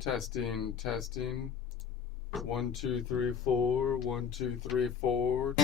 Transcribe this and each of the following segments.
Testing, testing. 1, 2, 3, 4. 1, 2, 3, 4.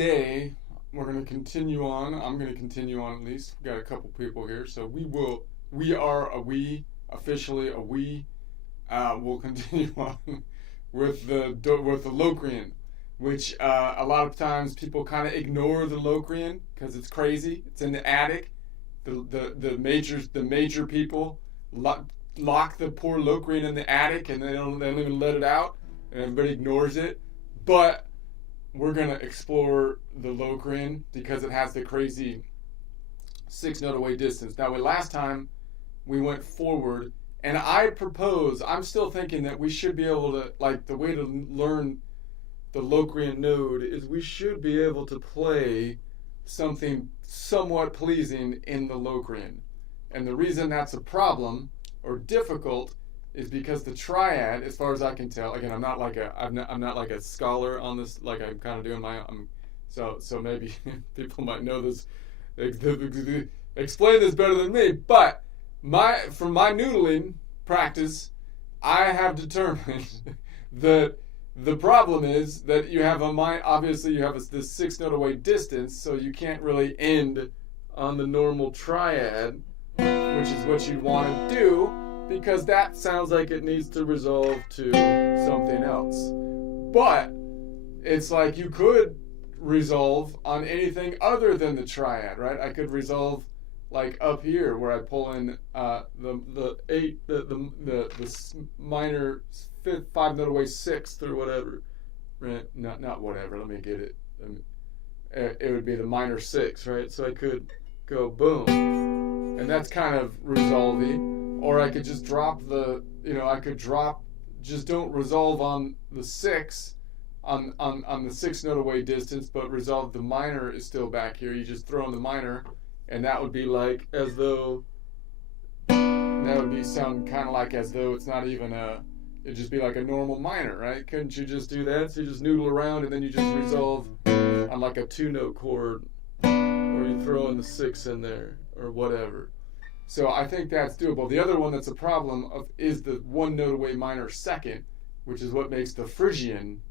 today we're going to continue on. I'm going to continue on at least. We've got a couple people here, so we are officially a we. We'll continue on with the Locrian, which a lot of times people kind of ignore the Locrian because it's crazy. It's in the attic. The major people lock the poor Locrian in the attic, and they don't even let it out, and everybody ignores it. But we're gonna explore the Locrian because it has the crazy 6-note away distance. Now, last time we went forward, and I'm still thinking that we should be able to, like, the way to learn the Locrian node is we should be able to play something somewhat pleasing in the Locrian. And the reason that's a problem or difficult is because the triad, as far as I can tell, again, I'm not like a scholar on this, like I'm kind of doing my own, so maybe people might know this, explain this better than me, but from my noodling practice, I have determined that the problem is that you have obviously you have this 6-note away distance, so you can't really end on the normal triad, which is what you want to do, because that sounds like it needs to resolve to something else. But it's like you could resolve on anything other than the triad, right? I could resolve like up here where I pull in the minor 5-note away 6th or whatever. Right? Not whatever. Let me get it. It would be the minor 6, right? So I could go boom, and that's kind of resolving. Or I could just drop just don't resolve on the 6 on the 6-note away distance, but resolve the minor is still back here. You just throw in the minor, and that would be like as though sound kind of like as though it's not even it'd just be like a normal minor, right? Couldn't you just do that? So you just noodle around and then you just resolve on like a 2-note chord, or you throw in the 6 in there or whatever. So I think that's doable. The other one that's a problem is the 1-note away minor 2nd, which is what makes the Phrygian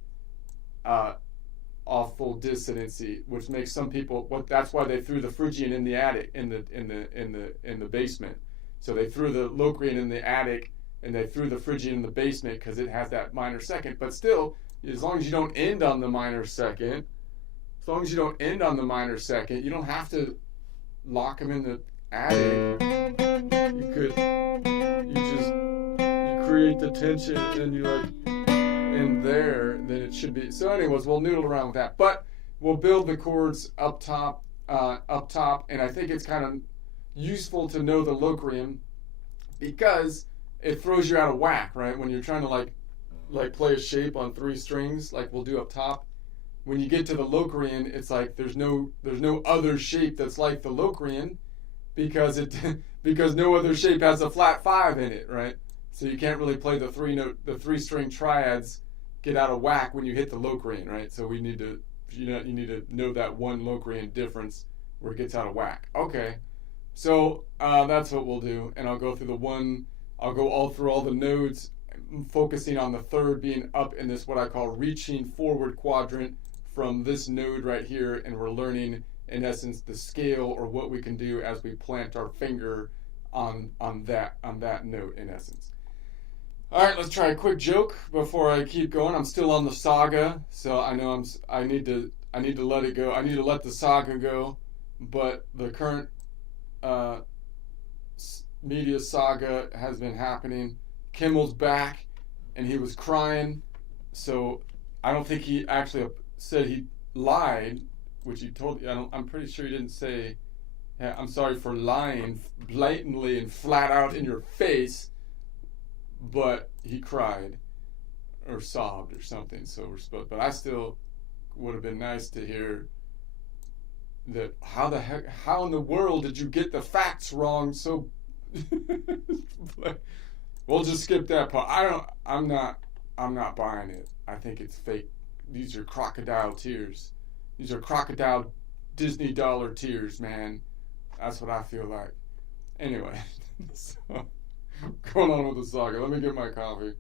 awful dissonancy, which makes some people that's why they threw the Phrygian in the attic in the basement. So they threw the Locrian in the attic and they threw the Phrygian in the basement because it has that minor 2nd. But still, as long as you don't end on the minor 2nd, you don't have to lock them in the attic. You create the tension and you like in there, then it should be. So anyways, we'll noodle around with that. But we'll build the chords up top, and I think it's kind of useful to know the Locrian because it throws you out of whack, right? When you're trying to like play a shape on 3 strings, like we'll do up top. When you get to the Locrian, it's like there's no other shape that's like the Locrian because no other shape has a flat 5 in it, right? So you can't really play the 3-string triads get out of whack when you hit the Locrian, right? So you need to know that one Locrian difference where it gets out of whack. Okay, so that's what we'll do, and I'll go all through all the nodes, focusing on the 3rd being up in this what I call reaching forward quadrant from this node right here, and we're learning in essence the scale or what we can do as we plant our finger on that note in essence. All right, let's try a quick joke before I keep going. I'm still on the saga, so I know I need to let it go. I need to let the saga go, but the current media saga has been happening. Kimmel's back, and he was crying, so I don't think he actually said he lied, which he told you. I'm pretty sure he didn't say, yeah, I'm sorry for lying blatantly and flat out in your face, but he cried or sobbed or something. So but I still would have been nice to hear that. How in the world did you get the facts wrong? So we'll just skip that part. I'm not buying it. I think it's fake. These are crocodile tears. These are crocodile Disney dollar tears, man. That's what I feel like. Anyway, so going on with the saga. Let me get my coffee.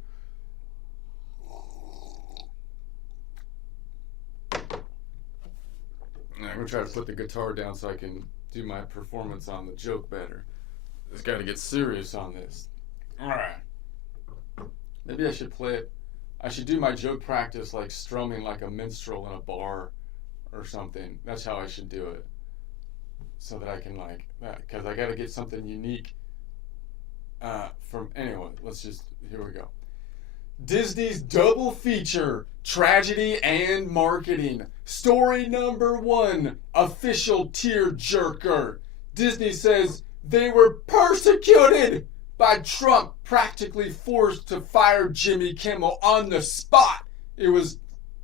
I'm gonna try to put the guitar down so I can do my performance on the joke better. Just gotta get serious on this. Alright. Maybe I should play it. I should do my joke practice like strumming like a minstrel in a bar or something. That's how I should do it. So that I can like that. Because I gotta get something unique from anyway, here we go. Disney's double feature, tragedy and marketing. Story number 1, official tearjerker. Disney says they were persecuted by Trump, practically forced to fire Jimmy Kimmel on the spot. It was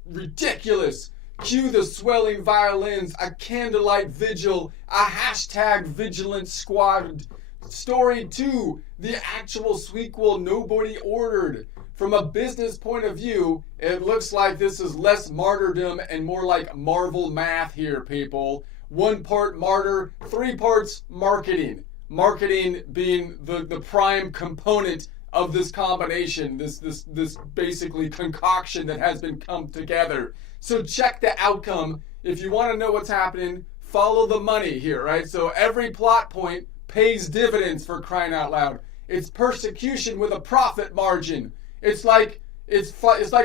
ridiculous. Cue the swelling violins, a candlelight vigil, a hashtag vigilant squad. Story 2, the actual sequel nobody ordered. From a business point of view, it looks like this is less martyrdom and more like Marvel math here, people. 1 part martyr, 3 parts marketing. Marketing being the prime component of this combination, this basically concoction that has been come together. So check the outcome. If you want to know what's happening, follow the money here, right? So every plot point pays dividends, for crying out loud. It's persecution with a profit margin. It's like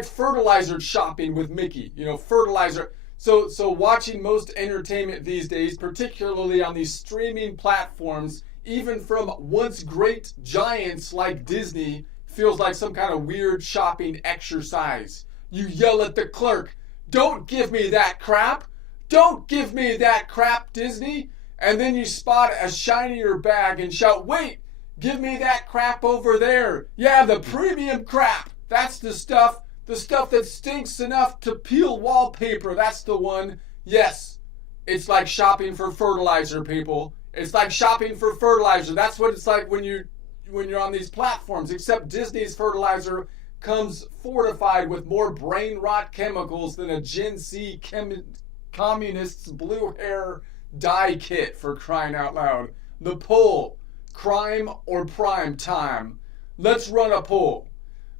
fertilizer shopping with Mickey, fertilizer. So watching most entertainment these days, particularly on these streaming platforms, even from once great giants like Disney, feels like some kind of weird shopping exercise. You yell at the clerk, "Don't give me that crap! Don't give me that crap, Disney!" And then you spot a shinier bag and shout, "Wait! Give me that crap over there. Yeah, the premium crap. That's the stuff that stinks enough to peel wallpaper. That's the one." Yes, it's like shopping for fertilizer, people. It's like shopping for fertilizer. That's what it's like when you're on these platforms, except Disney's fertilizer comes fortified with more brain rot chemicals than a Gen Z communist's blue hair dye kit, for crying out loud. The poll. Crime or prime time? Let's run a poll.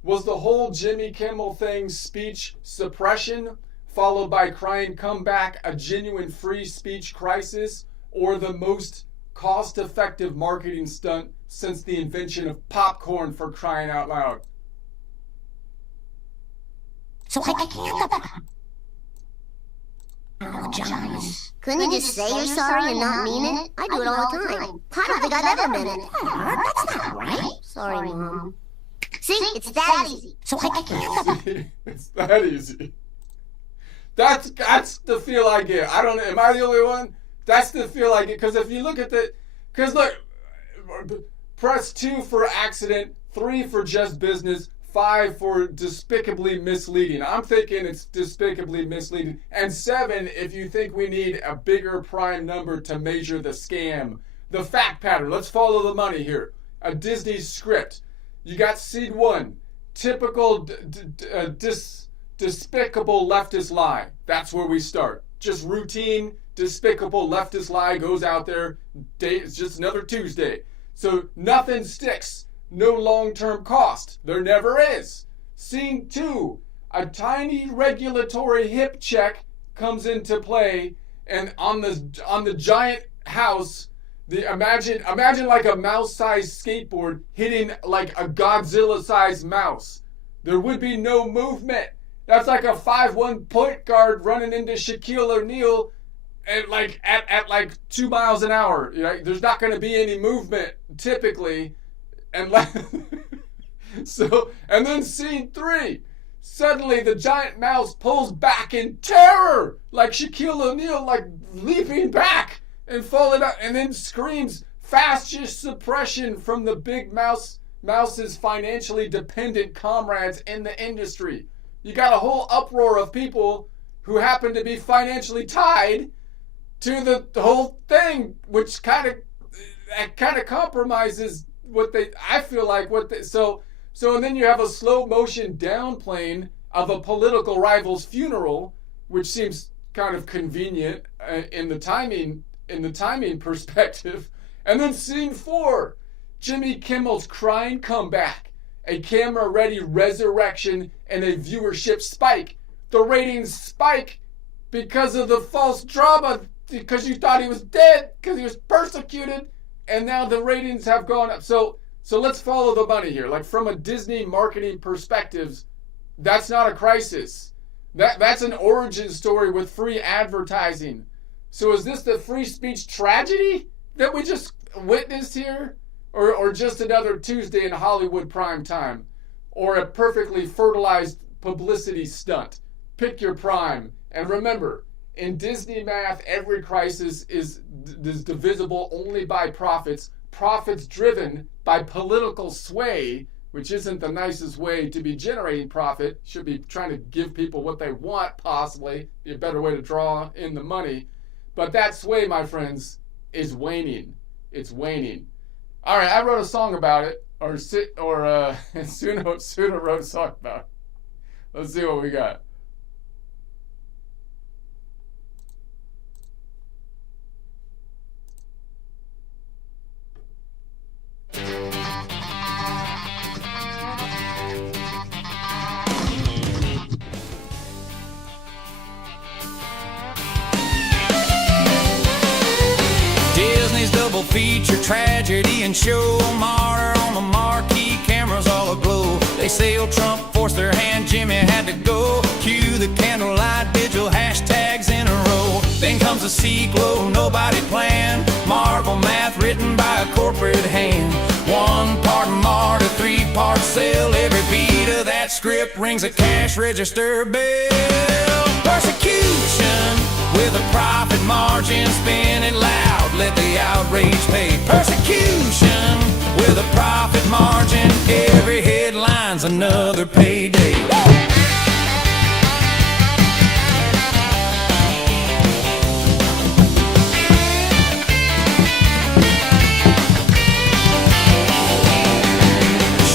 Was the whole Jimmy Kimmel thing speech suppression, followed by crying comeback a genuine free speech crisis, or the most cost-effective marketing stunt since the invention of popcorn, for crying out loud? So I can't apologize. Couldn't you just say you're sorry and not mean it? I do it all the time. I don't think I've ever meant it. That's not right. Sorry, Mom. See, it's that easy. So I can't. It's that easy. That's the feel I get. I don't know. Am I the only one? That's the feel I get. Because if you look at look, press 2 for accident, 3 for just business, 5 for despicably misleading. I'm thinking it's despicably misleading. And 7 if you think we need a bigger prime number to measure the scam. The fact pattern. Let's follow the money here. A Disney script. You got scene 1. Typical despicable leftist lie. That's where we start. Just routine, despicable leftist lie goes out there. It's just another Tuesday. So nothing sticks. No long-term cost. There never is. Scene 2. A tiny regulatory hip check comes into play, and on the giant house, imagine like a mouse-sized skateboard hitting like a Godzilla-sized mouse. There would be no movement. That's like a 5'1" point guard running into Shaquille O'Neal at like 2 miles an hour. There's not going to be any movement typically. And then scene 3. Suddenly the giant mouse pulls back in terror, like Shaquille O'Neal, like leaping back and falling out, and then screams fascist suppression from the big mouse's financially dependent comrades in the industry. You got a whole uproar of people who happen to be financially tied to the whole thing, which kind of compromises and then you have a slow motion downplaying of a political rival's funeral, which seems kind of convenient in the timing perspective. And then scene 4, Jimmy Kimmel's crying comeback, a camera-ready resurrection, and a viewership spike. The ratings spike because of the false drama, because you thought he was dead, because he was persecuted, and now the ratings have gone up. So let's follow the money here. Like from a Disney marketing perspective, that's not a crisis. That's an origin story with free advertising. So is this the free speech tragedy that we just witnessed here? Or just another Tuesday in Hollywood prime time? Or a perfectly fertilized publicity stunt? Pick your prime. And remember, in Disney math, every crisis is divisible only by profits. Profits driven by political sway, which isn't the nicest way to be generating profit. Should be trying to give people what they want, possibly. Be a better way to draw in the money. But that sway, my friends, is waning. It's waning. All right, I wrote a song about it, or Suno wrote a song about it. Let's see what we got. Double feature, tragedy and show. Martyr on the marquee, cameras all aglow. They say old Trump forced their hand, Jimmy had to go. Cue the candlelight vigil, hashtags in a row. Then comes a sequel, nobody planned. Marvel math written by a corporate hand. 1 part martyr, 3 parts sale. Every beat of that script rings a cash register bell. Persecution with a profit margin, spin it loud, let the outrage pay. Persecution with a profit margin, every headline's another payday.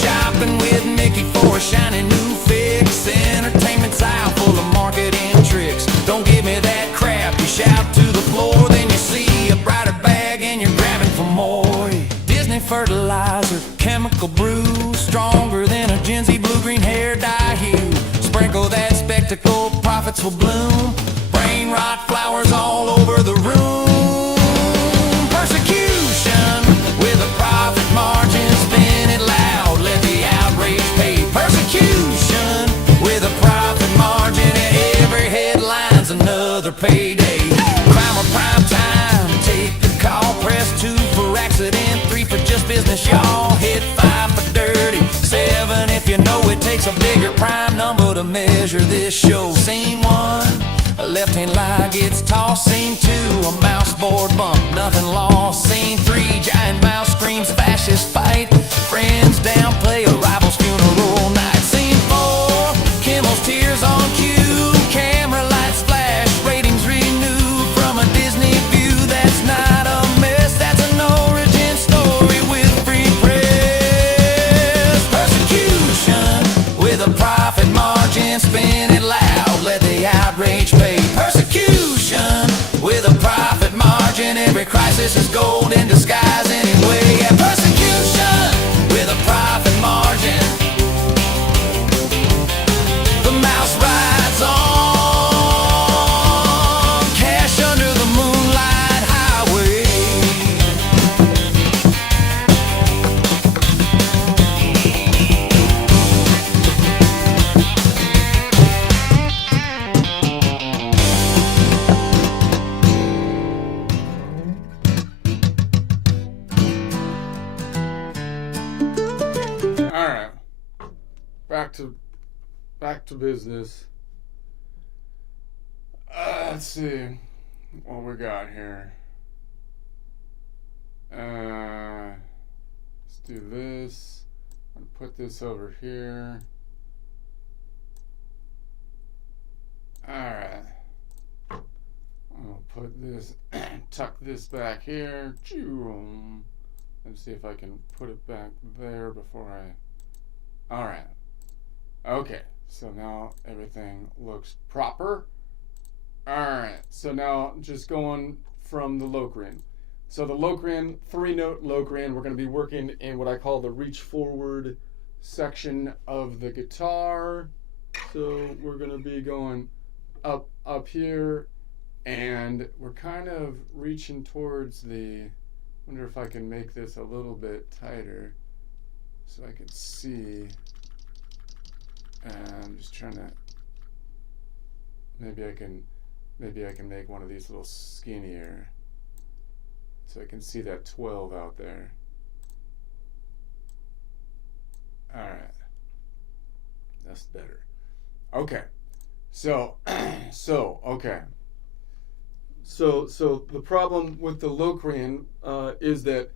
Shopping with Mickey for a shiny new fix. Entertainment's aisle full of marketing tricks. Don't give me that crap, you shout to the floor, then you see a brighter bag and you're grabbing for more. Disney fertilizer, chemical brew, stronger than a Gen Z blue-green hair dye hue. Sprinkle that spectacle, profits will bloom. Brain rot flowers all over the room. Persecution with a profit margin, spin it loud, let the outrage pay. Persecution with a profit margin, every headline's another payday. Crime or prime time, take the call. Press 2 for accident, 3 for just business, y'all. Hit 5 for dirty, 7 if you know it takes a bigger prime number to measure this show. Scene 1, a left-hand lie gets tossed. Scene 2, a mouse board bump, nothing lost. Scene 3, giant mouse screams, fascist fight. Friends downplay a rival's funeral night. Scene 4, Kimmel's tears on cue. Camera lights flash, ratings renewed. From a Disney view, that's not a mess, that's an origin story with free press. Persecution with a profit margin, spin it loud, let the outrage pay. Persecution with a profit margin, every crisis is gold in disguise anyway. Yeah, persecution with a profit margin. The mouse rides on, cash under the moonlight highway. All right. Back to business. Let's see what we got here. Let's do this. I'll put this over here. All right. I'll put this, tuck this back here. Let's see if I can put it back there before all right. Okay, so now everything looks proper. All right, so now just going from the Locrian. So the Locrian, 3-note Locrian, we're going to be working in what I call the reach forward section of the guitar. So we're going to be going up here, and we're kind of reaching towards the. Wonder if I can make this a little bit tighter, so I can see. I'm just trying to. Maybe I can make one of these a little skinnier, so I can see that 12 out there. All right, that's better. Okay, so okay. So the problem with the Locrian is that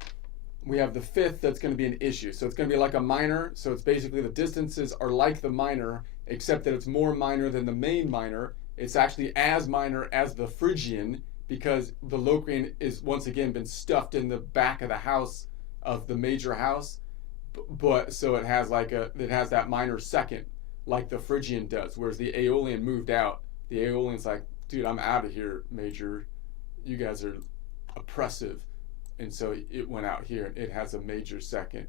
we have the fifth that's going to be an issue. So it's going to be like a minor. So it's basically the distances are like the minor, except that it's more minor than the main minor. It's actually as minor as the Phrygian, because the Locrian is once again been stuffed in the back of the house of the major house, but so it has that minor second like the Phrygian does, whereas the Aeolian moved out. The Aeolian's like, dude, I'm out of here, major. You guys are oppressive. And so it went out here, and it has a major second.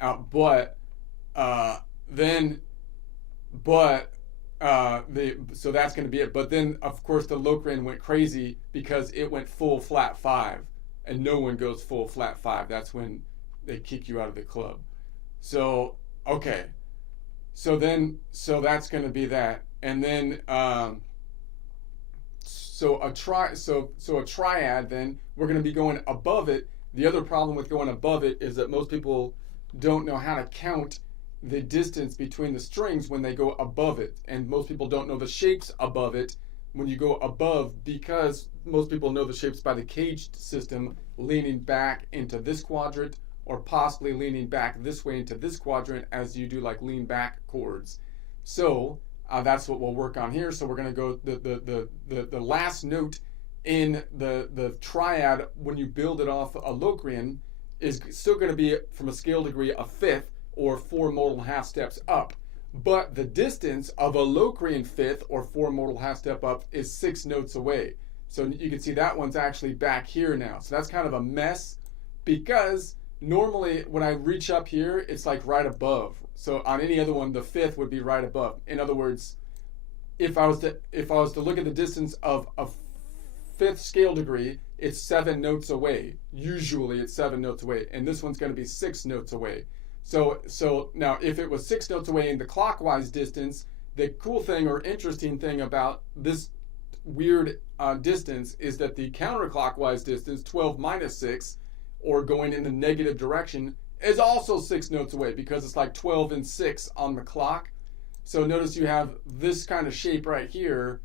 So that's going to be it. But then, of course, the Locrian went crazy because it went full flat 5, and no one goes full flat 5. That's when they kick you out of the club. So okay, so that's going to be that, and then so a triad. Then we're going to be going above it. The other problem with going above it is that most people don't know how to count the distance between the strings when they go above it, and most people don't know the shapes above it when you go above, because most people know the shapes by the caged system, leaning back into this quadrant, or possibly leaning back this way into this quadrant as you do like lean back chords. So that's what we'll work on here. So we're going to go the last note in the triad when you build it off a Locrian is still going to be, from a scale degree, a fifth, or 4 modal half steps up. But the distance of a Locrian fifth, or 4 modal half step up, is 6 notes away. So you can see that one's actually back here now. So that's kind of a mess, because normally when I reach up here, it's like right above. So on any other one, the fifth would be right above. In other words, if I was to look at the distance of a fifth scale degree, it's 7 notes away. Usually it's 7 notes away, and this one's going to be 6 notes away. So now if it was 6 notes away in the clockwise distance, the cool thing or interesting thing about this weird distance is that the counterclockwise distance, 12 minus 6, or going in the negative direction, is also 6 notes away, because it's like 12 and 6 on the clock. So notice you have this kind of shape right here.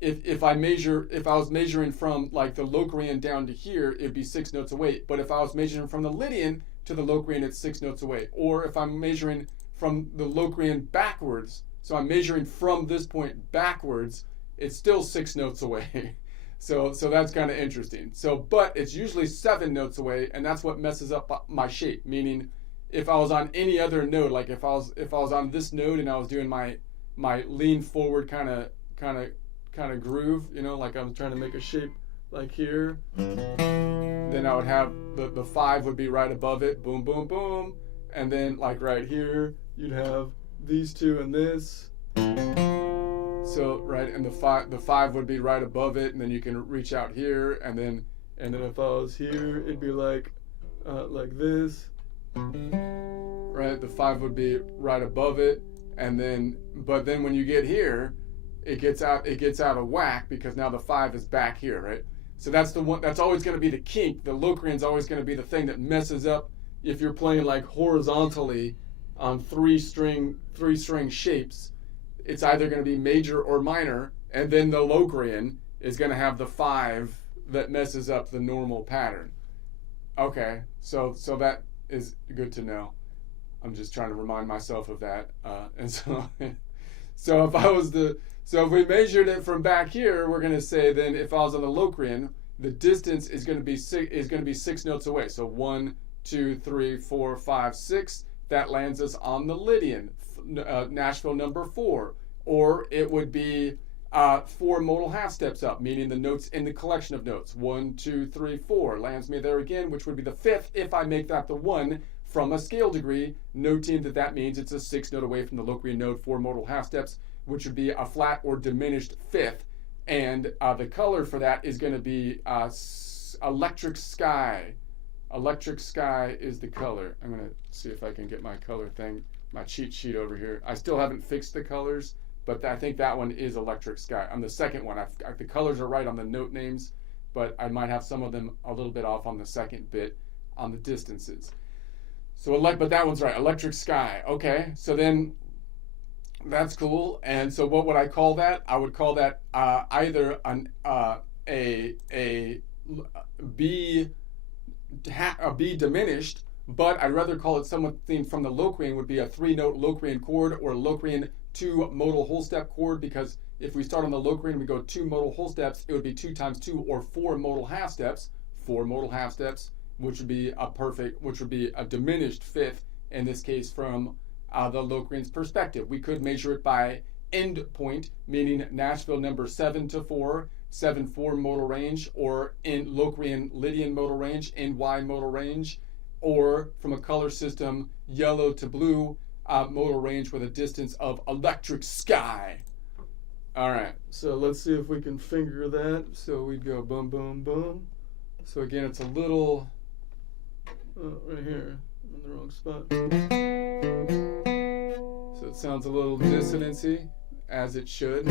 If I was measuring from like the Locrian down to here, it'd be 6 notes away. But if I was measuring from the Lydian to the Locrian, it's 6 notes away. Or if I'm measuring from the Locrian backwards, so I'm measuring from this point backwards, it's still 6 notes away. So that's kind of interesting. But it's usually 7 notes away, and that's what messes up my shape. Meaning, if I was on any other node, like if I was on this node and I was doing my lean forward kind of groove, like I'm trying to make a shape like here, then I would have the 5 would be right above it, boom, boom, boom, and then like right here, you'd have these two and this. So right, and the 5 would be right above it, and then you can reach out here, and then if I was here, it'd be like this. Right, the 5 would be right above it, but then when you get here, it gets out of whack, because now the 5 is back here, right? So that's the one that's always going to be the kink. The Locrian's always going to be the thing that messes up if you're playing like horizontally on three string shapes. It's either going to be major or minor, and then the Locrian is going to have the 5 that messes up the normal pattern. Okay, so that is good to know. I'm just trying to remind myself of that. So if we measured it from back here, we're going to say then if I was on the Locrian, the distance is going to be 6 notes away. So 1, 2, 3, 4, 5, 6. That lands us on the Lydian, Nashville number 4, or it would be 4 modal half steps up, meaning the notes in the collection of notes. 1, 2, 3, 4 lands me there again, which would be the 5th if I make that the 1 from a scale degree, noting that means it's a 6 note away from the Locrian node, 4 modal half steps, which would be a flat or diminished fifth. And the color for that is going to be electric sky. Electric sky is the color. I'm going to see if I can get my color thing, my cheat sheet over here. I still haven't fixed the colors, but I think that one is electric sky. On the second one, the colors are right on the note names, but I might have some of them a little bit off on the second bit on the distances. So, but that one's right, electric sky. Okay, so then that's cool. And so what would I call that? I would call that either a B diminished, but I'd rather call it something from the Locrian, would be a 3-note Locrian chord or a Locrian 2-modal whole step chord, because if we start on the Locrian and we go 2 modal whole steps, it would be 2 times 2 or 4 modal half steps, 4 modal half steps, which would be a diminished fifth in this case from the Locrian's perspective. We could measure it by end point, meaning Nashville number 7 to 4, 7-4 modal range, or in Locrian Lydian modal range, NY modal range, or from a color system, yellow to blue modal range with a distance of electric sky. All right, so let's see if we can finger that. So we'd go boom, boom, boom. So again, it's a little, right here, I'm in the wrong spot. So it sounds a little dissonancy, as it should.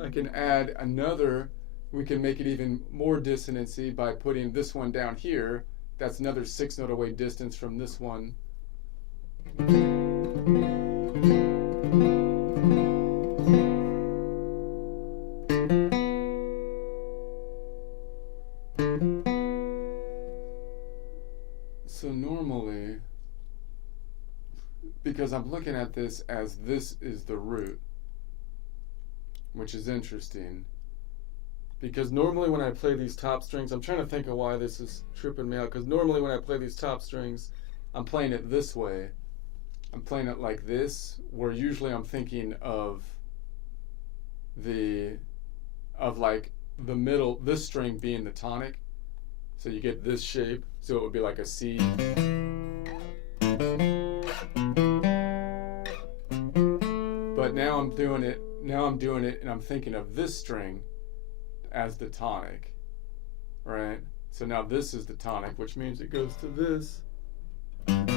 I can add another, we can make it even more dissonancy by putting this one down here. That's another 6-note away distance from this one. So normally, because I'm looking at this as this is the root, which is interesting, because normally when I play these top strings, I'm trying to think of why this is tripping me out, because normally when I play these top strings, I'm playing it this way. I'm playing it like this, where usually I'm thinking of like the middle, this string being the tonic. So you get this shape, so it would be like a C. But now I'm doing it and I'm thinking of this string as the tonic, right? So now this is the tonic, which means it goes to this. And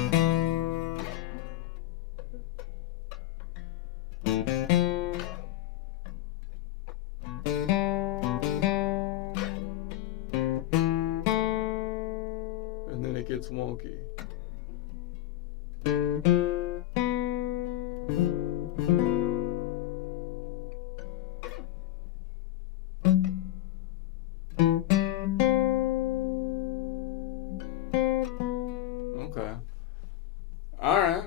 then it gets wonky. Okay. All right.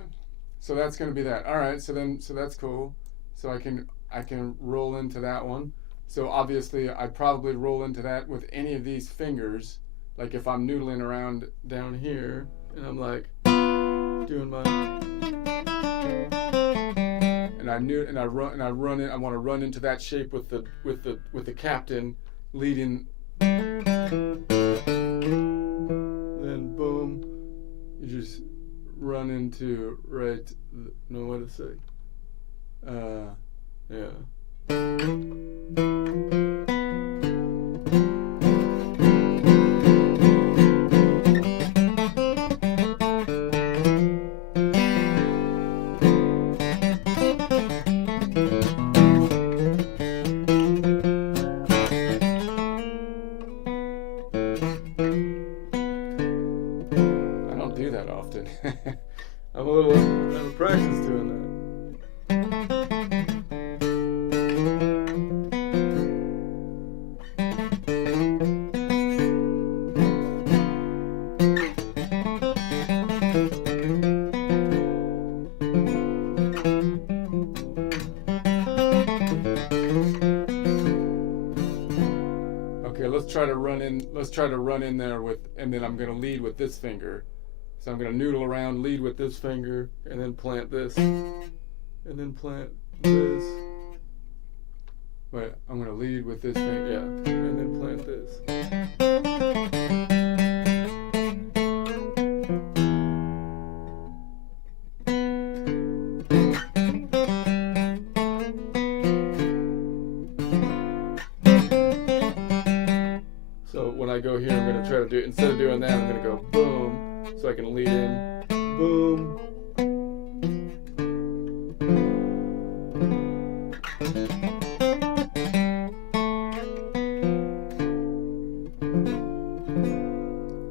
So that's going to be that. All right. So that's cool. So I can roll into that one. So obviously I'd probably roll into that with any of these fingers. Like if I'm noodling around down here and I'm like doing my, I want to run into that shape with the captain leading. Then boom, you just run into right. No, what to say? Yeah. I'm out of practice doing that. Okay, let's try to run in there with, and then I'm going to lead with this finger. So I'm going to noodle around, lead with this finger, and then plant this, and then plant this. Wait, I'm going to lead with this finger, yeah, and then plant this. go here, I'm gonna try to do it. Instead of doing that, I'm gonna go boom, so I can lead in boom.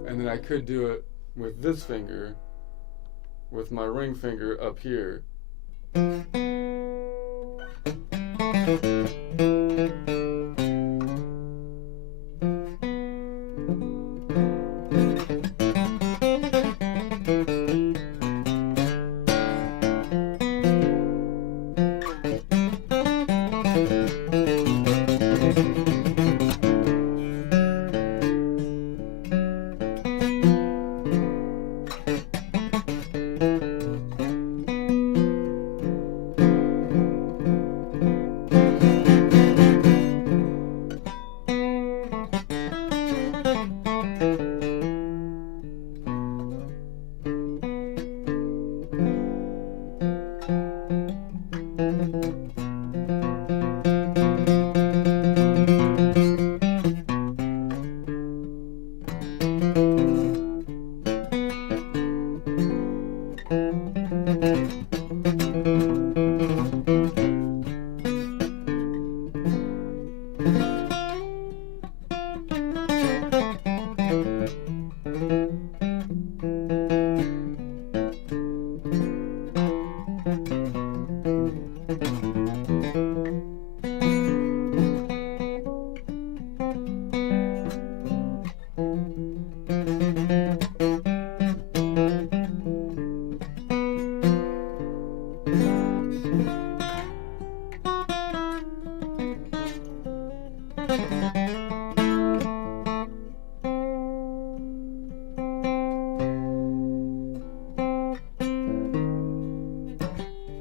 And then I could do it with this finger, with my ring finger up here.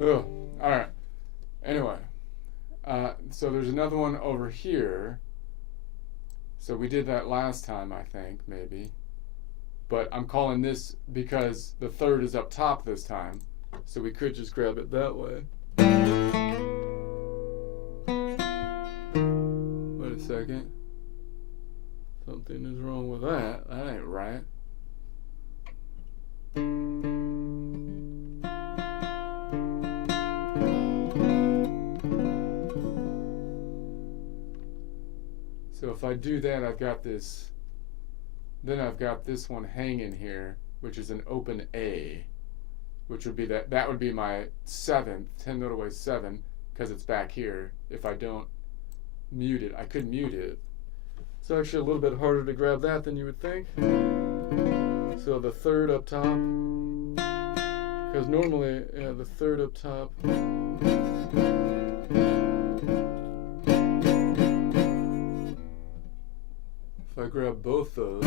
Oh, all right. Anyway, so there's another one over here. So we did that last time, I think, maybe. But I'm calling this because the third is up top this time. So we could just grab it that way. Wait a second. Something is wrong with that. That ain't right. So if I do that, I've got this, then I've got this one hanging here, which is an open A, which would be that would be my 7th, 10 note away 7, because it's back here. If I don't mute it, I could mute it. It's actually a little bit harder to grab that than you would think. So the third up top, because normally, yeah, the third up top. If I grab both those,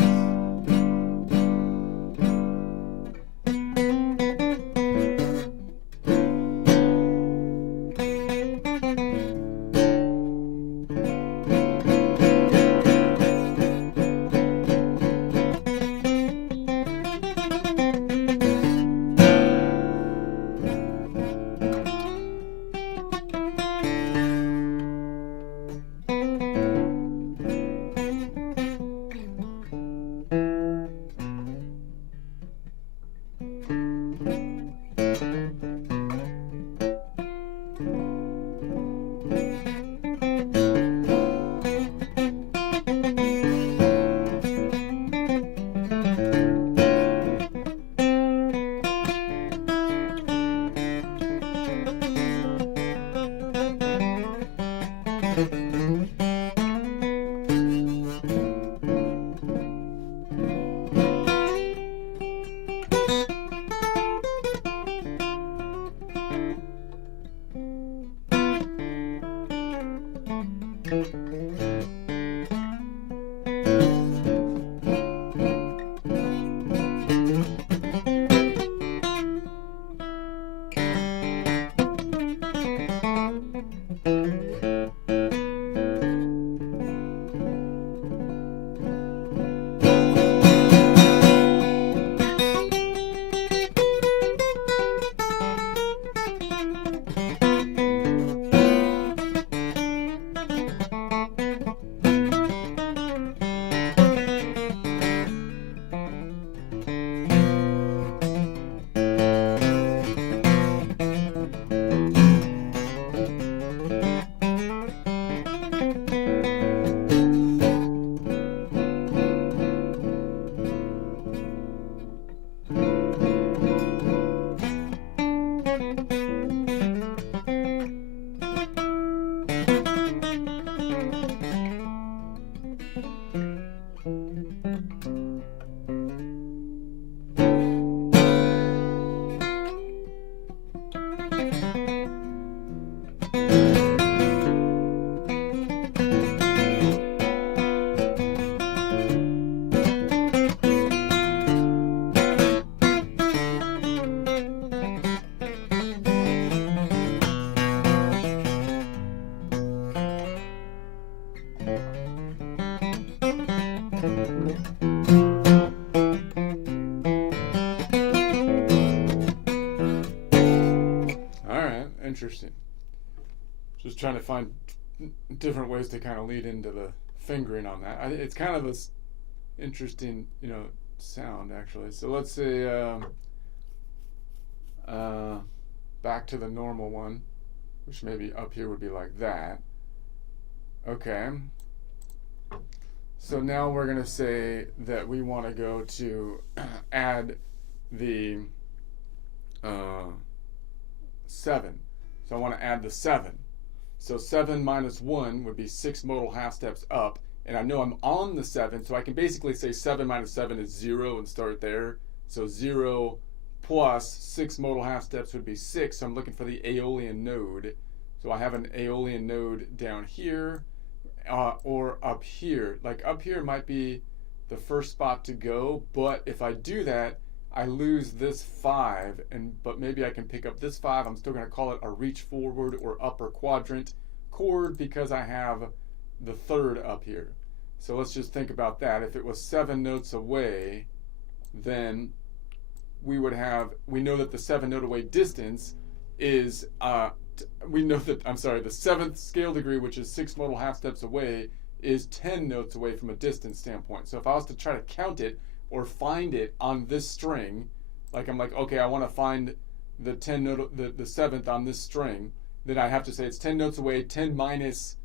Alright, interesting. Just trying to find different ways to kind of lead into the fingering on that. It's kind of a interesting, sound actually. So let's say back to the normal one, which maybe up here would be like that. Okay. So now we're going to say that we want to go to add the 7. So I want to add the 7. So 7 minus 1 would be 6 modal half steps up. And I know I'm on the 7, so I can basically say 7 minus 7 is 0 and start there. So 0 plus 6 modal half steps would be 6. So I'm looking for the Aeolian node. So I have an Aeolian node down here or up here. Like up here might be the first spot to go, but if I do that, I lose this 5, but maybe I can pick up this 5. I'm still going to call it a reach forward or upper quadrant chord because I have the 3rd up here. So let's just think about that. If it was 7 notes away, then we know that the 7 note away distance is, the 7th scale degree, which is 6 modal half steps away, is 10 notes away from a distance standpoint. So if I was to try to count it or find it on this string, like I'm like, okay, I want to find the 10 note, the 7th on this string, then I have to say it's 10 notes away. 10 minus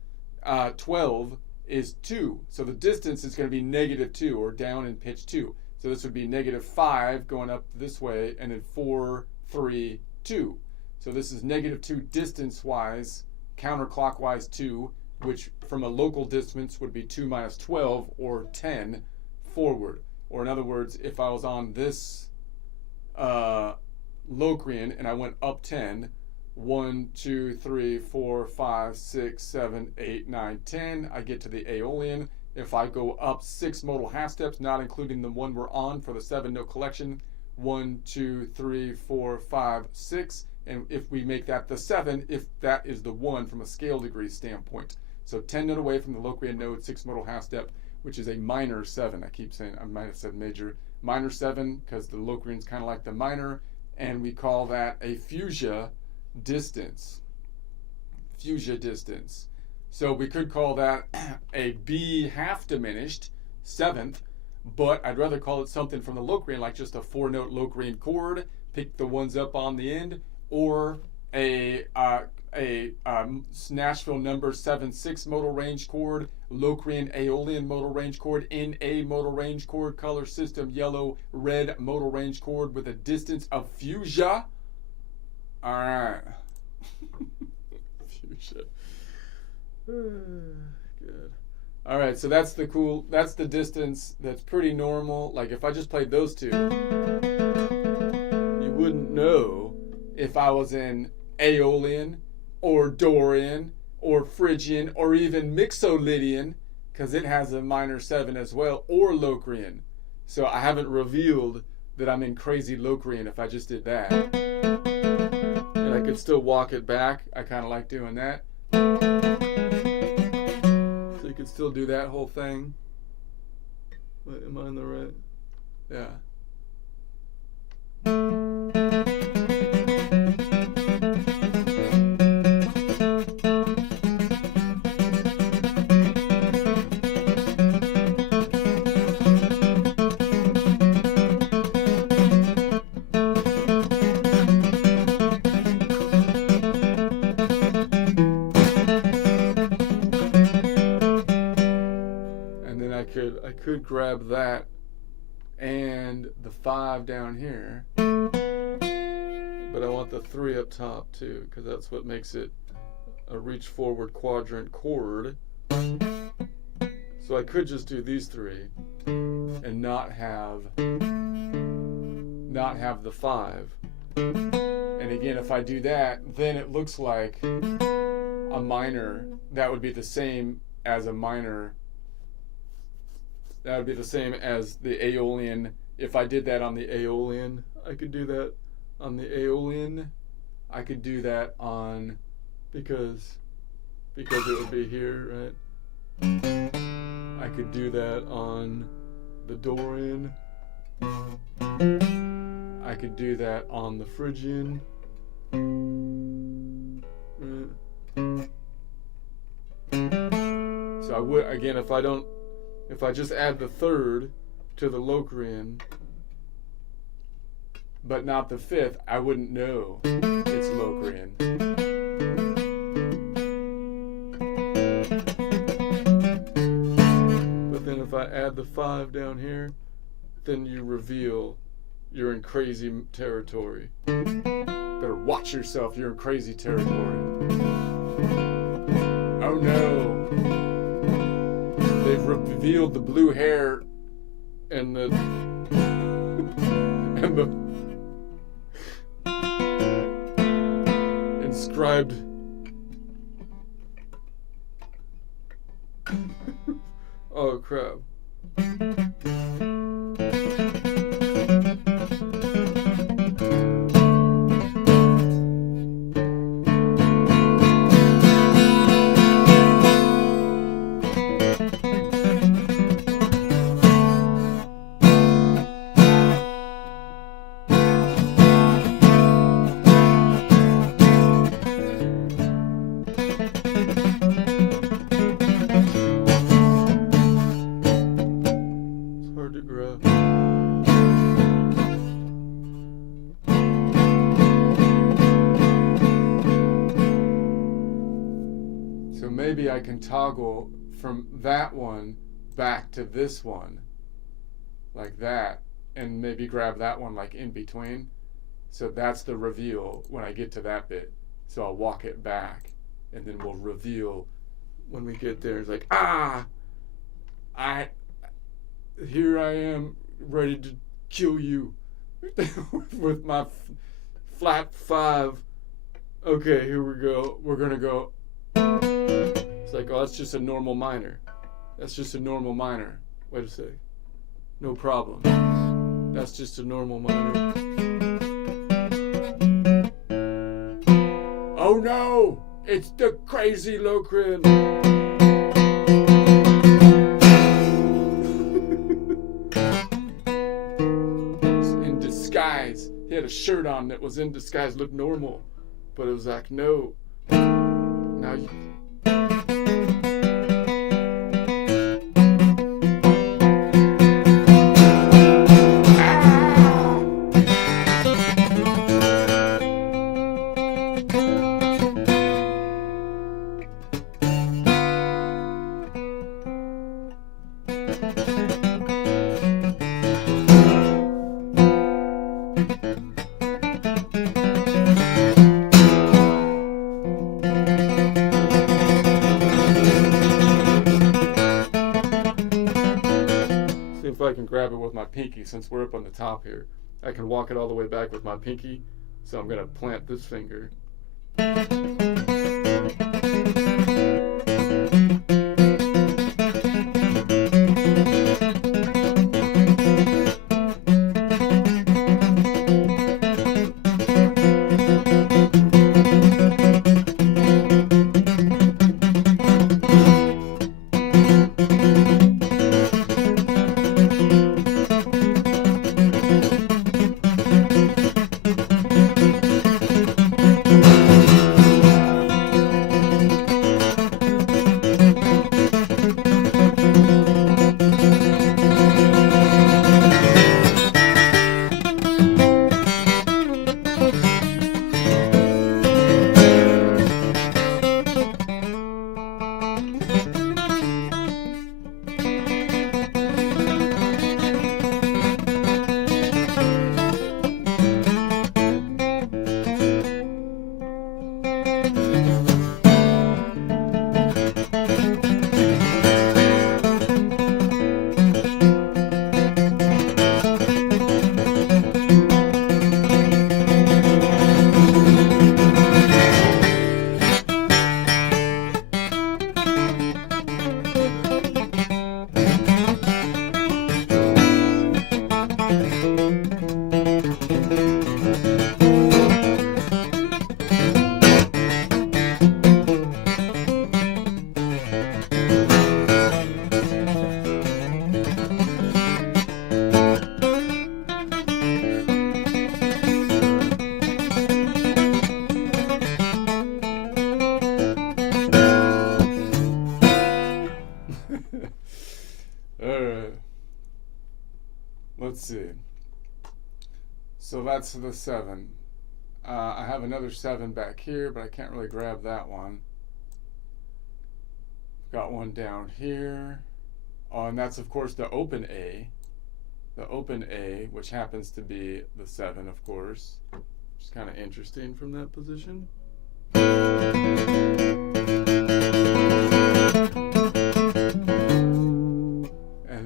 12 is 2. So the distance is going to be -2 or down in pitch 2. So this would be -5 going up this way, and then 4, 3, 2. So this is -2 distance-wise, counterclockwise 2, which from a local distance would be 2 minus 12 or 10 forward. Or in other words, if I was on this Locrian and I went up 10, 1, 2, 3, 4, 5, 6, 7, 8, 9, 10, I get to the Aeolian. If I go up 6 modal half steps, not including the one we're on for the 7 note collection, 1, 2, 3, 4, 5, 6, and if we make that the 7, if that is the 1 from a scale degree standpoint. So 10 note away from the Locrian node, 6 modal half step, which is a minor 7. I keep saying, I might have said major. Minor 7, because the Locrian's kind of like the minor, and we call that a fuchsia distance. Fuchsia distance. So we could call that a B half diminished 7th, but I'd rather call it something from the Locrian, like just a 4-note Locrian chord, pick the ones up on the end, or a Nashville number 7/6 modal range chord, Locrian Aeolian modal range chord, in a modal range chord, color system yellow, red modal range chord with a distance of fuchsia. All right. Fuchsia. Good. All right, so that's the distance that's pretty normal. Like if I just played those two, you wouldn't know if I was in Aeolian or Dorian or Phrygian or even Mixolydian, because it has a minor 7 as well, or Locrian. So I haven't revealed that I'm in crazy Locrian if I just did that. And I could still walk it back. I kind of like doing that. So you could still do that whole thing. Wait, am I in the right? Yeah. I could grab that and the 5 down here, but I want the 3 up top too, because that's what makes it a reach forward quadrant chord. So I could just do these 3 and not have the 5. And again, if I do that, then it looks like a minor. That would be the same as a minor. That would be the same as the Aeolian. If I did that on the Aeolian, I could do that on the Aeolian. I could do that on, because it would be here, right? I could do that on the door in. I could do that on the Phrygian. So I would, again, if I just add the third to the Locrian, but not the fifth, I wouldn't know it's Locrian. But then if I add the 5 down here, then you reveal you're in crazy territory. Better watch yourself, you're in crazy territory. Oh no! They've revealed the blue hair and the inscribed oh crap. Maybe I can toggle from that one back to this one like that, and maybe grab that one like in between. So that's the reveal when I get to that bit. So I'll walk it back and then we'll reveal when we get there. It's like, here I am ready to kill you with my flat 5. Okay, here we go. We're gonna go. It's like, oh, that's just a normal minor. That's just a normal minor. Wait a sec. No problem. That's just a normal minor. Oh no! It's the crazy Locrian! It's in disguise. He had a shirt on that was in disguise, looked normal. But it was like, no. Now you... if I can grab it with my pinky, since we're up on the top here. I can walk it all the way back with my pinky, so I'm going to plant this finger. let's see. So that's the 7. I have another 7 back here, but I can't really grab that one. Got one down here. Oh, and that's, of course, the open A. The open A, which happens to be the 7, of course. Which is kind of interesting from that position. And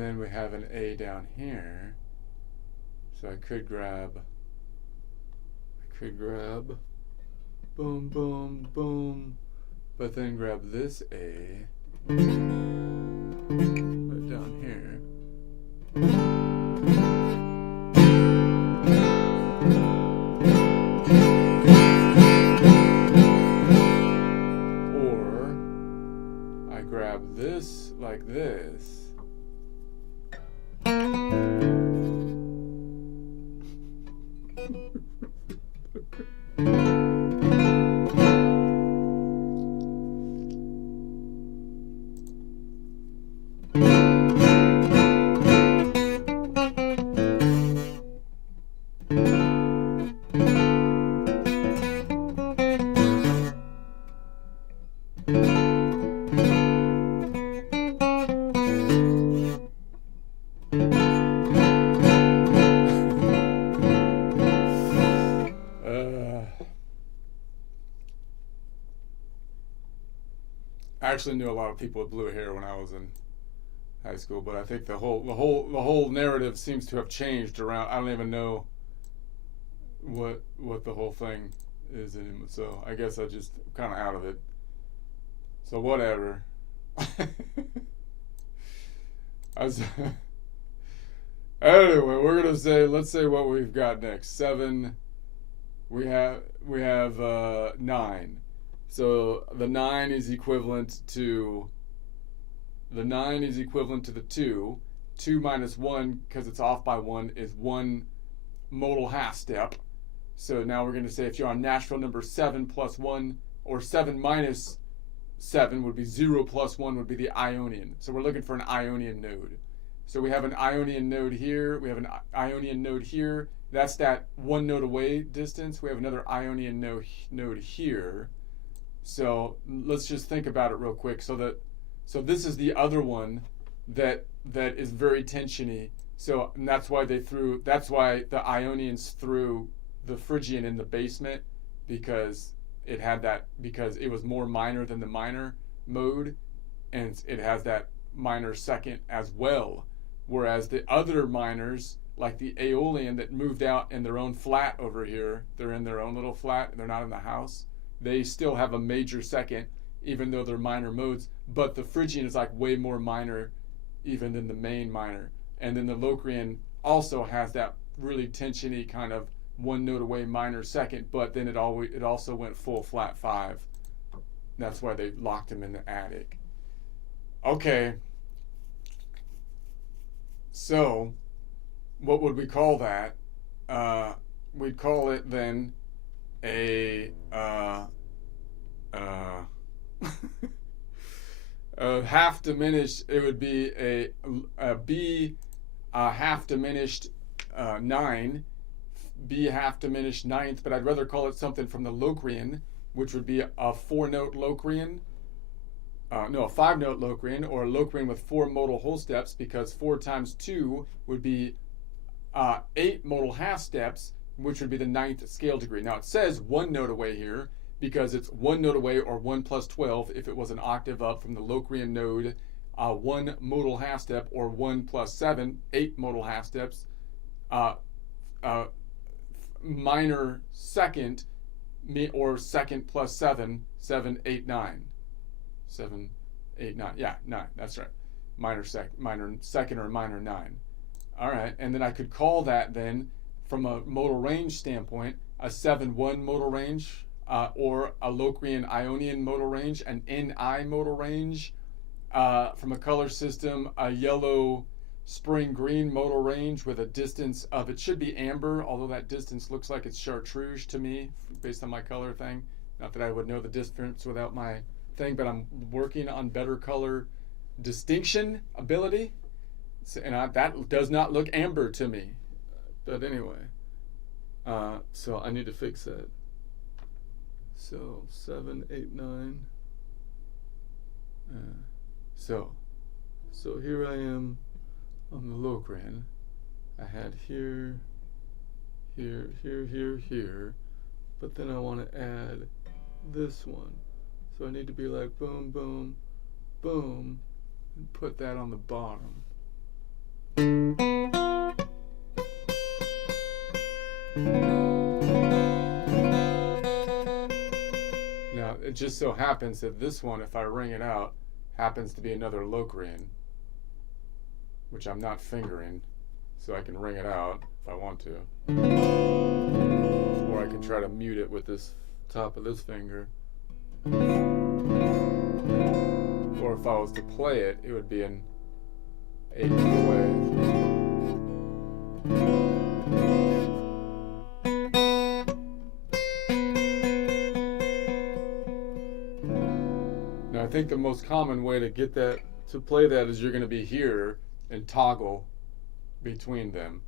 then we have an A down here. So I could grab boom, boom, boom, but then grab this A right down here. Or I grab this like this. I actually knew a lot of people with blue hair when I was in high school, but I think the whole narrative seems to have changed around. I don't even know what the whole thing is anymore. So I guess I just kind of out of it. So whatever. Anyway, we're gonna say, let's say what we've got next. 7. We have 9. So the 9 is equivalent to the 2. 2 minus 1, because it's off by 1, is 1 modal half step. So now we're going to say if you're on natural number 7 plus 1, or 7 minus 7 would be 0 plus 1 would be the Ionian. So we're looking for an Ionian node. So we have an Ionian node here. We have an Ionian node here. That's that 1 node away distance. We have another Ionian node here. So let's just think about it real quick. So this is the other one that is very tensiony. So and that's why the Ionians threw the Phrygian in the basement, because it was more minor than the minor mode, and it has that minor second as well. Whereas the other minors, like the Aeolian that moved out in their own flat over here, they're in their own little flat, they're not in the house. They still have a major second, even though they're minor modes. But the Phrygian is like way more minor even than the main minor. And then the Locrian also has that really tensiony kind of 1 note away minor second, but then it also went full flat 5. That's why they locked him in the attic. Okay. So, what would we call that? We'd call it then a half diminished. It would be a B half diminished 9, B half diminished 9th, but I'd rather call it something from the Locrian, which would be a 4-note Locrian. A 5-note Locrian, or a Locrian with 4 modal whole steps, because 4 times 2 would be 8 modal half steps, which would be the 9th scale degree. Now it says 1 note away here, because it's 1 note away, or 1 plus 12 if it was an octave up from the Locrian node, 1 modal half step, or 1 plus 7, 8 modal half steps, minor second, or second plus 7, 7, 8, 9. 7, 8, 9. Yeah, 9. That's right. Minor second, or minor 9. All right, and then I could call that then, from a modal range standpoint, a 7-1 modal range, or a Locrian Ionian modal range, an Ni modal range. From a color system, a yellow spring green modal range with a distance of, it should be amber, although that distance looks like it's chartreuse to me based on my color thing. Not that I would know the difference without my thing, but I'm working on better color distinction ability So, and that does not look amber to me. But anyway, so I need to fix that. So 7, 8, 9. So here I am on the Logran. I had here, but then I want to add this one. So I need to be like boom, boom, boom, and put that on the bottom. Now, it just so happens that this one, if I ring it out, happens to be another Logran, which I'm not fingering, so I can ring it out if I want to. Or I can try to mute it with this top of this finger. Or if I was to play it, it would be an 8th play. Now I think the most common way to get that, to play that, is you're going to be here and toggle between them.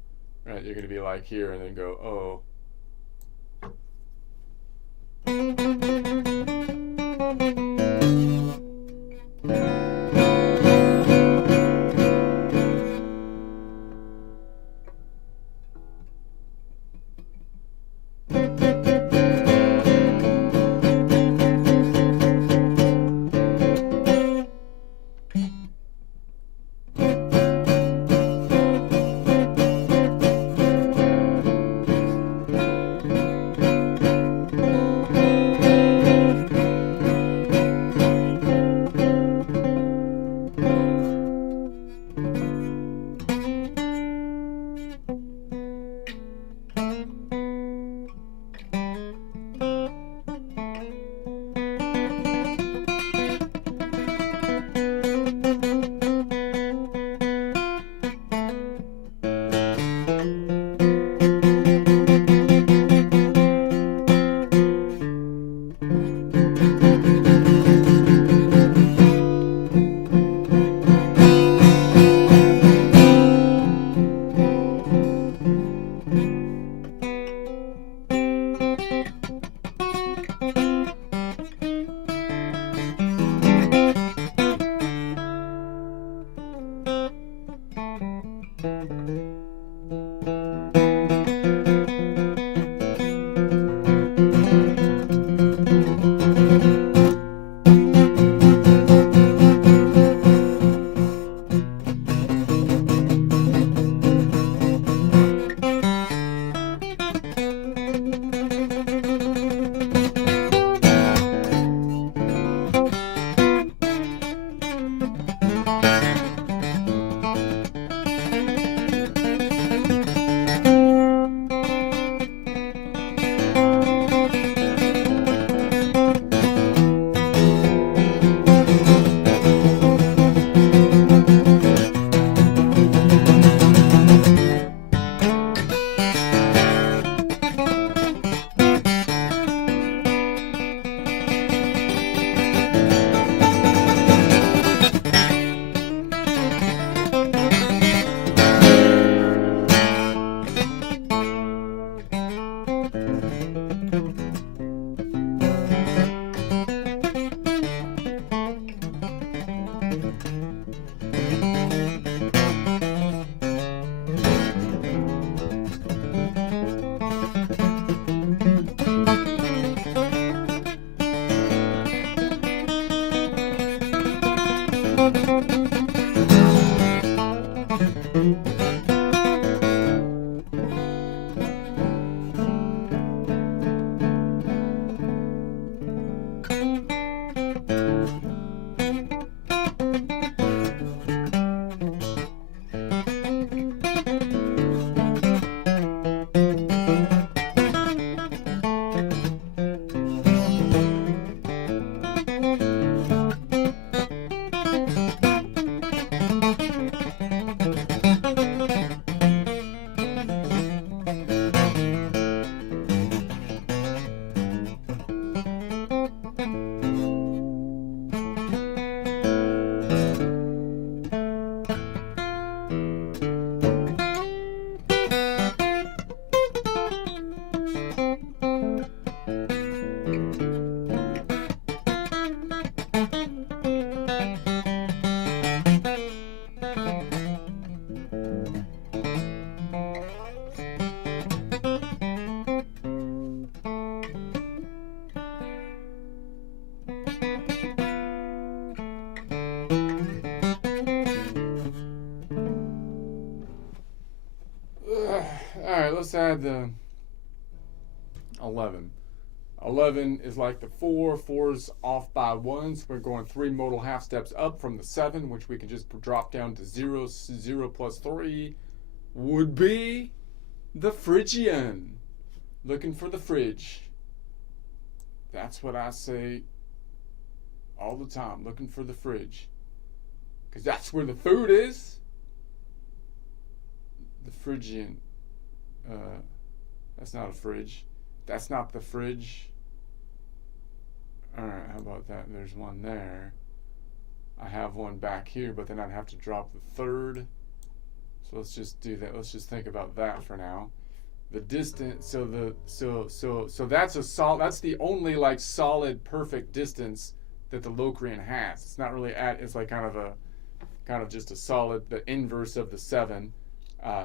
Right? You're going to be like here and then go, oh. All right, let's add the 11. 11 is like the 4. 4's off by 1, so we're going 3 modal half steps up from the 7, which we can just drop down to 0. 0 plus 3 would be the Phrygian. Looking for the fridge. That's what I say all the time, looking for the fridge. Because that's where the food is. The Phrygian. That's not a fridge. That's not the fridge. Alright, how about that? There's one there. I have one back here, but then I'd have to drop the 3rd. So let's just do that. Let's just think about that for now. The distance, so that's that's the only like solid perfect distance that the Locrian has. It's not really it's like kind of just a solid, the inverse of the 7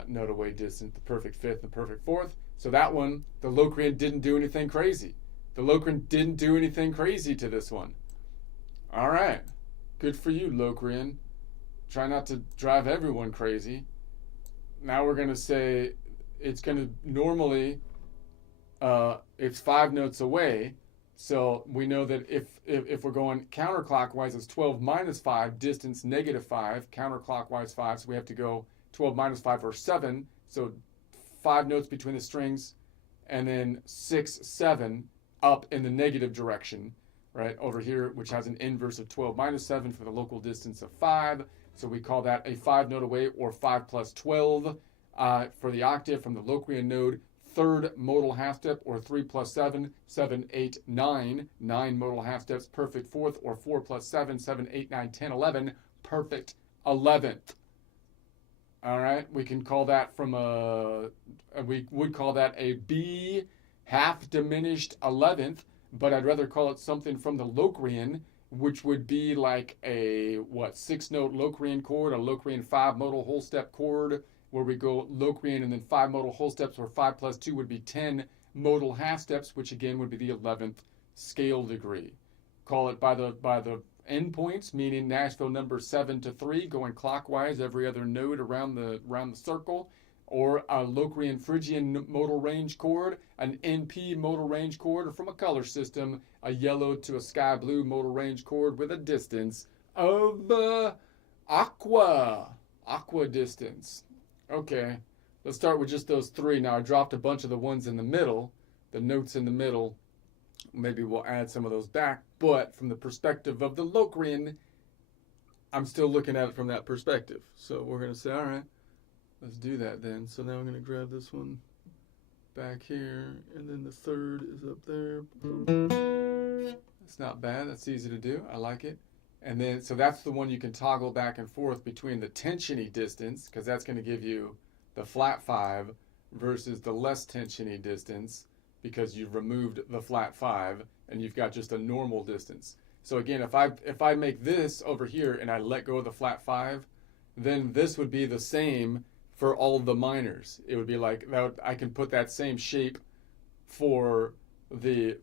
note away distance, the perfect 5th, the perfect 4th. So that one, the Locrian didn't do anything crazy. The Locrian didn't do anything crazy to this one. All right, good for you, Locrian. Try not to drive everyone crazy. Now we're gonna say it's gonna normally it's 5 notes away. So we know that if we're going counterclockwise, it's 12 minus 5, distance -5, counterclockwise 5. So we have to go 12 minus 5 or 7. So 5 notes between the strings, and then 6, 7 up in the negative direction, right over here, which has an inverse of 12 minus 7 for the local distance of 5. So we call that a 5 note away, or 5 plus 12 for the octave from the Locrian node. 3rd modal half step, or 3 plus 7, 7, 8, 9. 9 modal half steps, perfect 4th, or 4 plus 7, 7, 8, 9, 10, 11, perfect 11th. All right, we can call that we would call that a B half diminished 11th, but I'd rather call it something from the Locrian, which would be like a 6-note Locrian chord, a Locrian 5 modal whole step chord, where we go Locrian and then 5 modal whole steps, or 5 plus 2 would be 10 modal half steps, which again would be the 11th scale degree. Call it by the endpoints, meaning Nashville number 7 to 3, going clockwise every other note around the circle, or a Locrian Phrygian modal range chord, an NP modal range chord, or from a color system, a yellow to a sky blue modal range chord with a distance of aqua distance. Okay, let's start with just those 3. Now I dropped a bunch of the ones in the middle, the notes in the middle. Maybe we'll add some of those back, but from the perspective of the Locrian, I'm still looking at it from that perspective. So we're going to say, all right, let's do that then. So now I'm going to grab this one back here, and then the 3rd is up there. It's not bad. That's easy to do. I like it. And then, so that's the one you can toggle back and forth between the tension-y distance, because that's going to give you the flat 5, versus the less tension-y distance, because you've removed the flat 5 and you've got just a normal distance. So again, if I make this over here and I let go of the flat 5, then this would be the same for all of the minors. It would be like that. I can put that same shape for the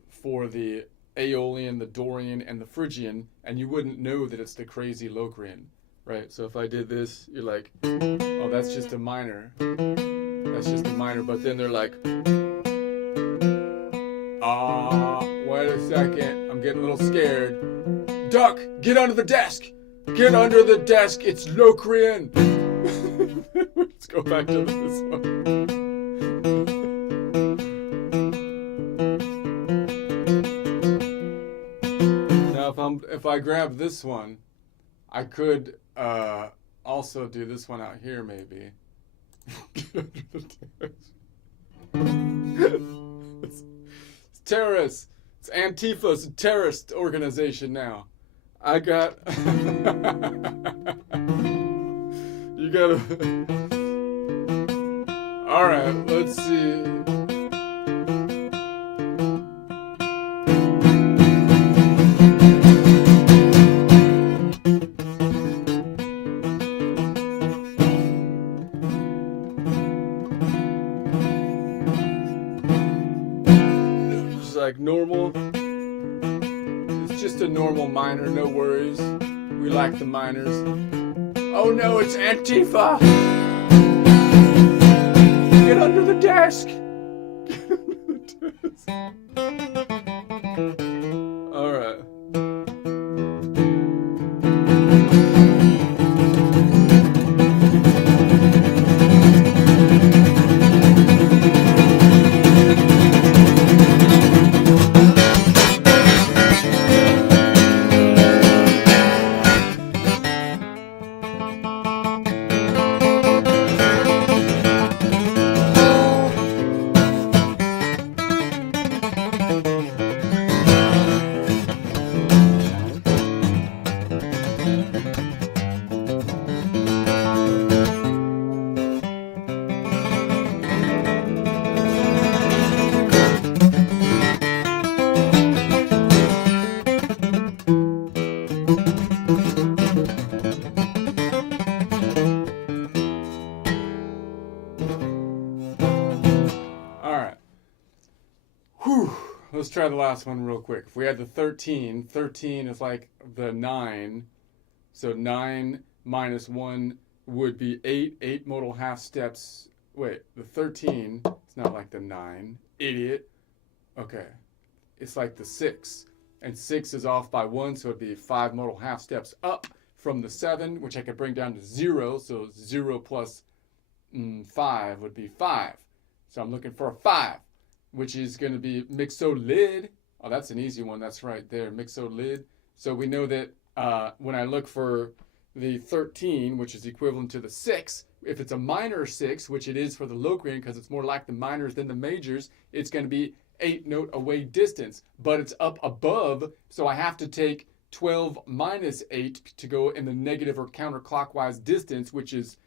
Aeolian, the Dorian, and the Phrygian, and you wouldn't know that it's the crazy Locrian, right? So if I did this, you're like, oh, that's just a minor. That's just a minor. But then they're like, wait a second, I'm getting a little scared. Duck, get under the desk. Get under the desk, it's Locrian. Let's go back to this one. Now if I grab this one, I could also do this one out here maybe. It's terrorists. It's Antifa. It's a terrorist organization now. I got... You gotta... Alright, let's see. Like normal. It's just a normal minor, no worries. We like the minors. Oh no, it's Antifa! Get under the desk! desk. Get under the desk. All right. Let's try the last one real quick. If we had the 13, 13 is like the 9. So 9 minus 1 would be 8. 8 modal half steps. Wait, the 13, it's not like the 9. Idiot. Okay. It's like the 6. And 6 is off by 1, so it'd be 5 modal half steps up from the 7, which I could bring down to 0. So 0 plus 5 would be 5. So I'm looking for a 5. Which is going to be Mixolid. Oh, that's an easy one. That's right there, Mixolid. So we know that when I look for the 13, which is equivalent to the 6, if it's a minor 6, which it is for the Locrian because it's more like the minors than the majors, it's going to be 8 note away distance. But it's up above, so I have to take 12 minus 8 to go in the negative or counterclockwise distance, which is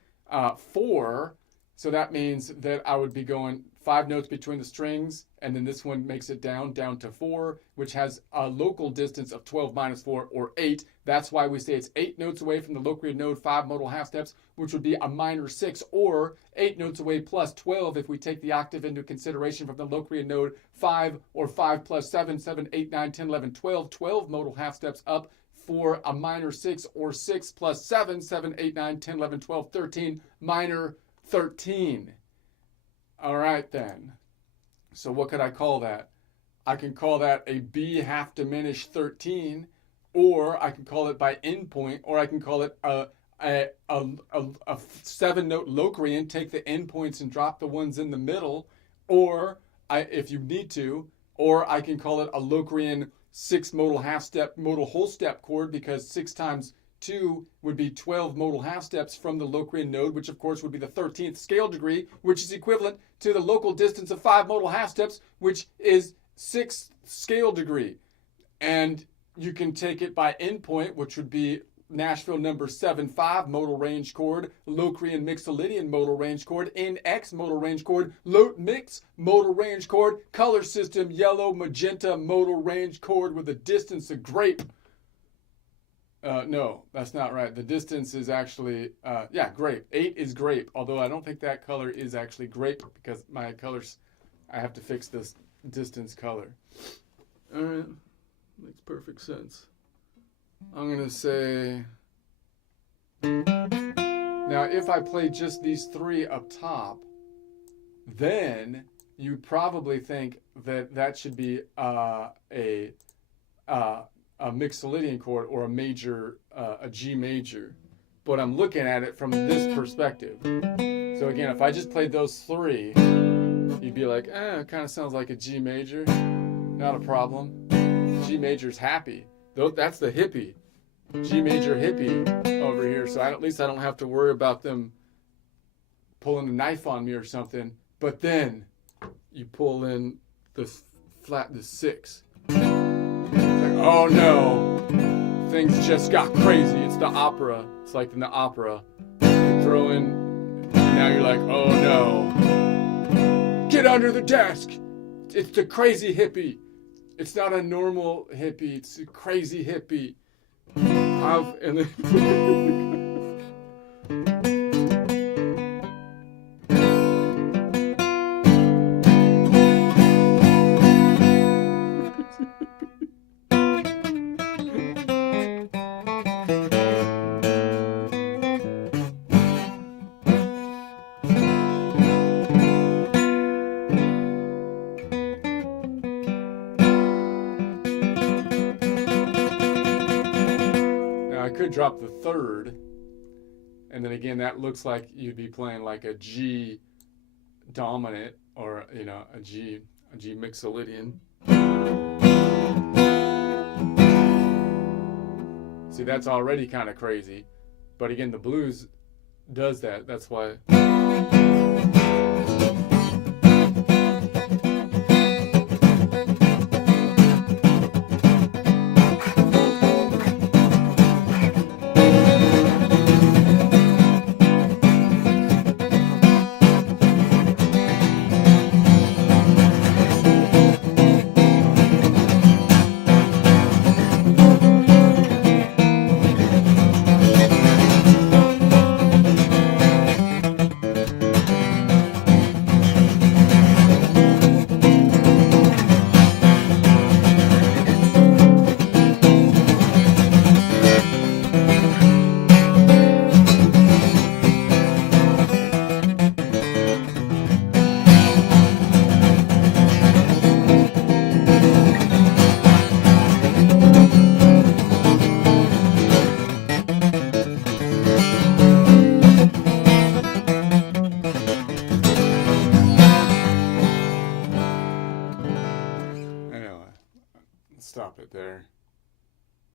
4. So that means that I would be going 5 notes between the strings, and then this one makes it down to 4, which has a local distance of 12 minus 4, or 8. That's why we say it's 8 notes away from the Locrian node, 5 modal half steps, which would be a minor 6, or 8 notes away plus 12 if we take the octave into consideration from the Locrian node, 5, or 5 plus 7, 7, 8, 9, 10, 11, 12, 12 modal half steps up for a minor 6, or 6 plus 7, 7, 8, 9, 10, 11, 12, 13, minor 13. All right, then. So what could I call that? I can call that a B half diminished 13, or I can call it by endpoint, or I can call it a 7-note Locrian, take the endpoints and drop the ones in the middle, or if you need to, or I can call it a Locrian 6 modal half step, modal whole step chord, because 6 times 2 would be 12 modal half steps from the Locrian node, which of course would be the 13th scale degree, which is equivalent to the local distance of 5 modal half steps, which is 6th scale degree. And you can take it by endpoint, which would be Nashville number 7-5 modal range chord, Locrian Mixolydian modal range chord, NX modal range chord, Lot Mix modal range chord, color system yellow magenta modal range chord with a distance of grape. No, that's not right. The distance is actually, grape. 8 is grape, although I don't think that color is actually grape because my colors, I have to fix this distance color. All right, makes perfect sense. I'm going to say, now if I play just these 3 up top, then you probably think that that should be a Mixolydian chord or a major, a G major. But I'm looking at it from this perspective. So again, if I just played those 3, you'd be like, it kind of sounds like a G major. Not a problem. G major's happy. That's the hippie. G major hippie over here. So at least I don't have to worry about them pulling a knife on me or something. But then you pull in the 6. Oh no, things just got crazy. It's the opera. It's like in the opera. You throw in, now you're like, oh no. Get under the desk. It's the crazy hippie. It's not a normal hippie. It's a crazy hippie. And then could drop the third, and then again that looks like you'd be playing like a G dominant, or you know, a G Mixolydian. See, that's already kind of crazy, but again the blues does that. That's why. Stop it there.